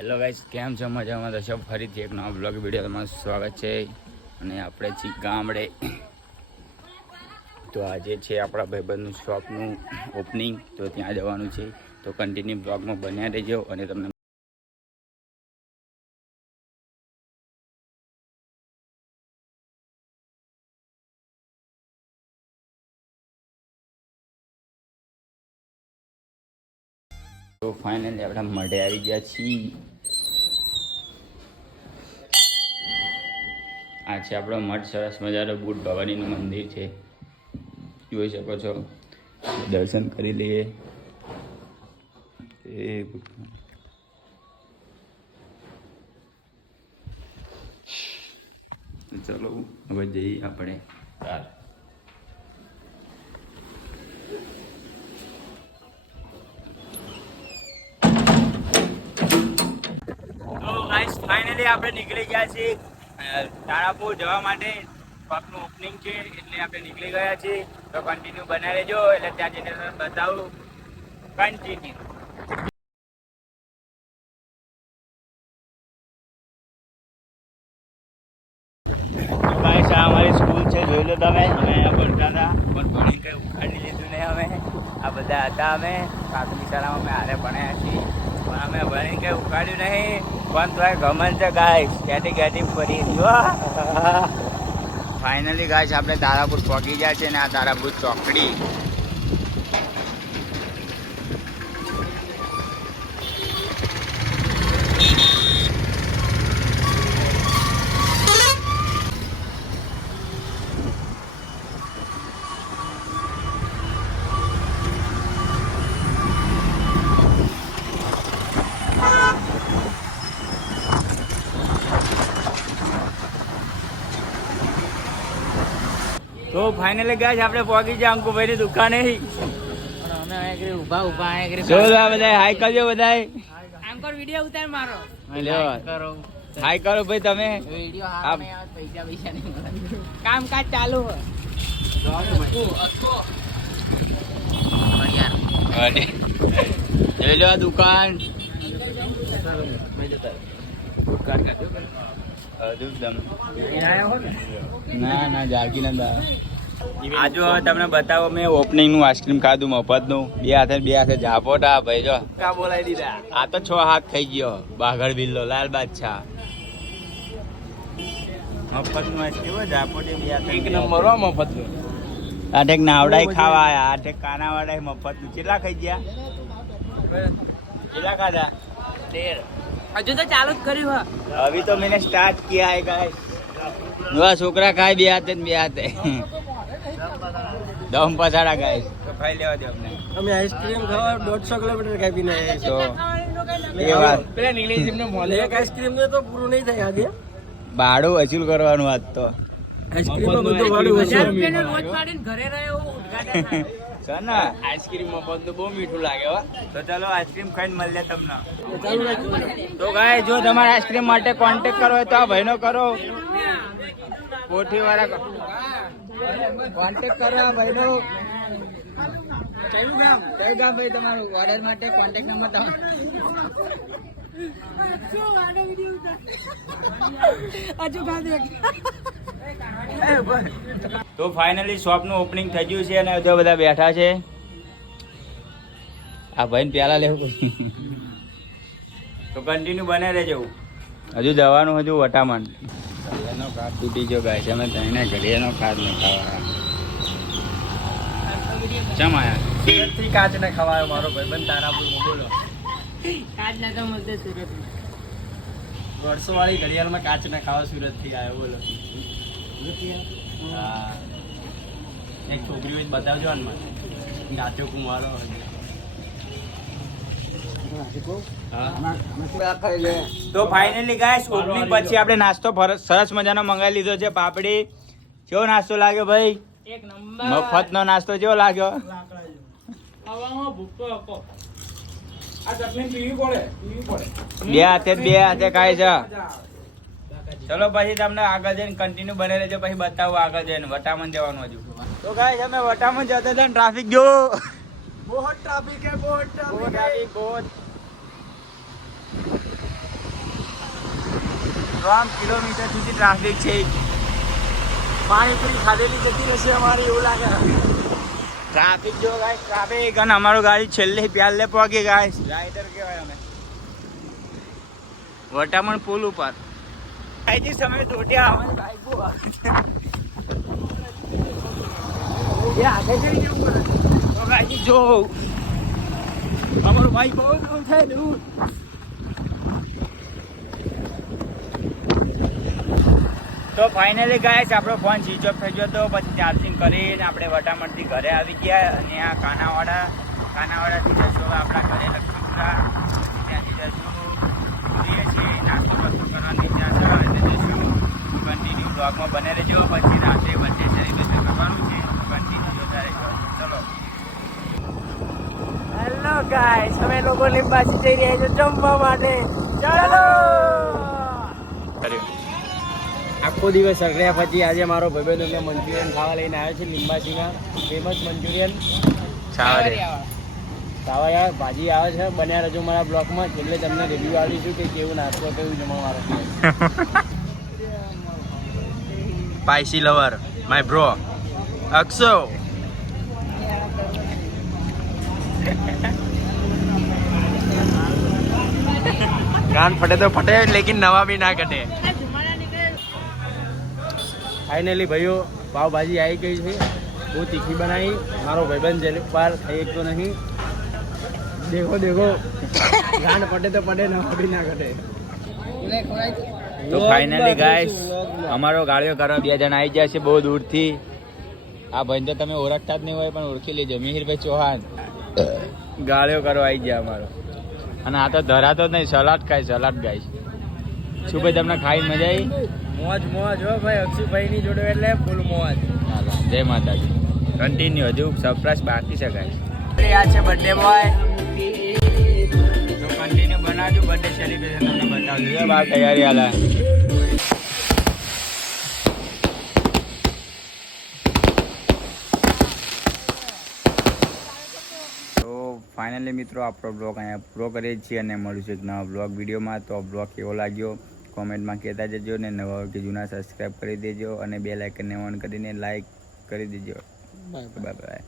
Hello guys, કેમ છો? મજામાં તો સબ? ફરીથી એક નવા બ્લોગ વિડીયો તમારું સ્વાગત છે. અને આપણે છીએ ગામડે. તો આજે છે આપણા ભાઈબંધનું શોપનું ઓપનિંગ, તો ત્યાં જવાનું છે. તો કન્ટિન્યુ બ્લોગમાં બન્યા રહેજો અને તમને તો ફાઇનલી આપણે મળે આવી ગયા છીએ. આ છે આપણો મઠ, સરસ મજાનો બુટ ભવાનીનું મંદિર છે, જોઈ શકો છો. દર્શન કરી લઈએ. ચલો હવે જઈએ આપણે બહાર. ફાઇનલી આપણે નીકળી ગયા છીએ તારાપુર જવા માટે. શોપનું ઓપનિંગ છે એટલે આપણે નીકળી ગયા છીએ. તો કન્ટિન્યુ બનાવી લેજો, એટલે ત્યાં જઈને બતાવું. કન્ટિન્યુ. આ અમારી સ્કૂલ છે, જોઈ લો તમે. અમે ભણતા હતા પણ ભણી કંઈ ઉખાડી લીધું નહીં. અમે આ બધા હતા, અમે પ્રાથમિક શાળામાં અમે હારે ભણ્યા છીએ, પણ અમે ભણી કંઈ ઉખાડ્યું નહીં. પણ તો ગમન છે ગાઈસ, કેટી ફરી જો. ફાઇનલી ગાઈસ આપણે તારાપુર પહોંચી ગયા છે, ને આ તારાપુર ચોકડી. તો ફાઇનલી ગાઈસ આપણે પહોંચી ગયા અંકુભાઈની દુકાને. અમે ઉભા બધા હાઈ કરજો, બધા આંકર વિડિયો ઉતાર મારો. હાઈ કરો ભાઈ તમે. વિડિયો પૈસા નહીં, કામકાજ ચાલુ હો. જોઈ લો આ દુકાન. ના જાગી ના. આજુ હવે તમને બતાવો, મેં ઓપનિંગ નું આઈસ્ક્રીમ ખાધું મફતનું. બે હાથે ઝાપોટા ભાઈ જો બોલાવી દીધા. આ તો 6 હાથ ખાઈ ગયો. બાઘડ બિલ્લો, લાલ બાદશાહ મફતનું આઈસ્ક્રીમ ઝાપોટી. બે હાથે એક નંબર મફતનું. આઠેક નાવડાઈ ખાવા આયા, આઠેક કાનાવાડા મફતનું. કેટલા ખાઈ ગયા? કેટલા ખાધા? 13. હજુ તો ચાલુ જ કર્યું. अभी तो मैंने स्टार्ट किया है गाइस. नुआ छोकरा खाए બે હાથે દમ પછાડા ગાઈસ. તો ખાઈ લેવા દે અમને. અમે આઈસ્ક્રીમ ખાવા 150 કિલોમીટર કાપીને આવ્યા તો એ વાત પેલા ઇંગ્લિશ એમને મોલે એક આઈસ્ક્રીમ ને તો પૂરું નહીં થાય આજે. ભાડું વસૂલ કરવાનું આજ તો. આઈસ્ક્રીમ માં બધું ભાડું વસૂલ. રોજ પાડીને ઘરે રહ્યો ઉદ્ઘાટન. સના આઈસ્ક્રીમ માં બધું બહુ મીઠું લાગે હો. તો ચાલો આઈસ્ક્રીમ ખાઈને મળીએ તમને. તો ગાઈસ જો તમારે આઈસ્ક્રીમ માટે કોન્ટેક્ટ કરવો હોય તો આ ભાઈનો કરો. કોઠી વાળા કોન્ટેક્ટ કરો આ ભાઈનો. કઈ ગામ ભાઈ તમારું? ઓર્ડર માટે કોન્ટેક્ટ નંબર તમારો. તો ફાઇનલી શોપનું ઓપનિંગ થઈ ગયું છે અને જો બધા બેઠા છે. આ ભાઈને પ્યાલા લેવું તો કન્ટિન્યુ બને રહેજો. હજુ જવાનું, હજુ વટામણ. ઘડિયાનો કાચ તૂટી ગયો ગાય છે. અમે તઈને ઘડિયાનો કાચ ન ખાવા ચમ આયા. સુરતથી કાચ ને ખવાયો મારો ભાઈબંધ તારાપુરમાં. બોલો કાચ ના તો મળતો સુરત. 150 વાળી ઘડિયાળમાં કાચ ને ખાવા સુરત થી આવ્યો. બોલો હા, એક છોકરી હોય બતાવજો આનમાં. નાચો કુમારો. તો ફાઇનલી ગાઈસ ઓપનિંગ પછી આપણે નાસ્તો સરસ મજાનો મંગાવી લીધો છે. પાપડી. કેવો નાસ્તો લાગ્યો ભાઈ? એક નંબર. મફતનો નાસ્તો કેવો લાગ્યો? ખાવામાં ભૂખો હતો. આ ચટણી પીવી પડે. બે હાથે ખાય છે. ચલો પછી તમને આગળ જઈને કન્ટિન્યુ બને રહેજો. પછી બતાવું આગળ જઈને. વટામણ જવાનું હજુ. તો ગાઈસ અમે વટામણ જતા હતા, ટ્રાફિક જો. બહુ ટ્રાફિક હે, બહુ ટ્રાફિક. 3 કિલોમીટર સુધી ટ્રાફિક છે. પાણીપુરી ખાધેલી જતી રહેશે અમારી એવું લાગે. ટ્રાફિક જો ગાઈસ, ટ્રાફિક. અને અમારું ગાડી છેલ્લે પ્યાલે પહોંચી ગાઈસ. રાઈડર કહેવાય અમે. વટામણ પુલ ઉપર આઈ સમય દોટ્યા અમારી બાઈક બહુ આવે છે. એ આગળ જઈ જવું પડે. તો ગાઈસ જો અમારું બાઈક બહુ દૂર છે, દૂર. તો ફાઇનલી ગાઈસ આપણો ફોન સ્વિચ ઓફ થઈ ગયો હતો. પછી ચાર્જિંગ કરીને આપણે વટામણથી ઘરે આવી ગયા. અને આ કાનાવાડાથી જશું હવે આપણા ઘરે લક્ષ્મીપુરા. ત્યાંથી જશું જોઈએ છીએ નાસ્તો બસ્તો કરવાની ઈચ્છા છે એટલે જશું. કન્ટિન્યુ બ્લોગમાં બને રહેજો. પછી રાત્રે વચ્ચે સેલિબ્રેશન કરવાનું છે, કન્ટિન્યુ જોતા રહેજો. ચલો. હેલો ગાઈસ, અમે લોકો લીંબાસી જઈ રહ્યા છે જમવા માટે. ચાલો. આખો દિવસ સગડ્યા પછી આજે મારો ભાઈબંધ અમને મંચુરિયન ખાવા લઈને આવ્યો છે. લીંબાસીમાં ફેમસ મંચુરિયન ખાવા ભાજી આવે છે. બન્યા રહેજો મારા બ્લોગમાં. એટલે તમને રિવ્યુ આપીશું કે કેવું નાસ્તો કેવું જમવાનું. સ્પાઈસી લવર માય બ્રો અક્ષો. કાન ફટે તો ફટે, લેકિન નવા भी ના કટે. ફાઇનલી ભાઈઓ પાવભાજી આવી ગઈ છે. બહુ તીખી બનાવી. મારો ભાઈબંધ જેલ પાર થઈ શકતો નહીં. દેખો દેખો, ગાંડ પડે તો પડે, નવા બી ના ઘટે. તો ફાઇનલી ગાઈસ અમારો ગાળિયો કરવા 2 જણ આવી ગયા છે બહુ દૂરથી. આ ભાઈ તો તમે ઓળખતા જ નહીં હોય પણ ઓળખી લેજો, મિહિરભાઈ ચૌહાણ ગાળિયો કરવા આવી ગયા અમારો. અને આ તો ધરાતો જ નહીં, સલાડ ખાય સલાડ ગાઈસ. શું ભાઈ તમને ખાઈ મજા આવી? મોજ મોજ હો ભાઈ, અક્ષુભાઈની જોડે એટલે ફૂલ મોજ. જય માતાજી. કન્ટિન્યુ, હજુ સરપ્રાઈઝ બાકી છે ગાઈસ. આ છે બર્થડે બોય. તો કન્ટિન્યુ બનાવજો, બર્થડે સેલિબ્રેશન તમને બતાવજો. બહાર તૈયારી હાલા. તો ફાઇનલી મિત્રો આપણો બ્લોગ અહીંયા પૂરો કરીએ છીએ અને મળીશું એક નવા બ્લોગ વિડીયોમાં. તો બ્લોગ કેવો લાગ્યો કોમેન્ટમાં કહેતા જજો. ને નવા કે જૂના સબસ્ક્રાઈબ કરી દેજો અને બેલ આઇકનને ઓન કરીને લાઈક કરી દેજો. Bye bye.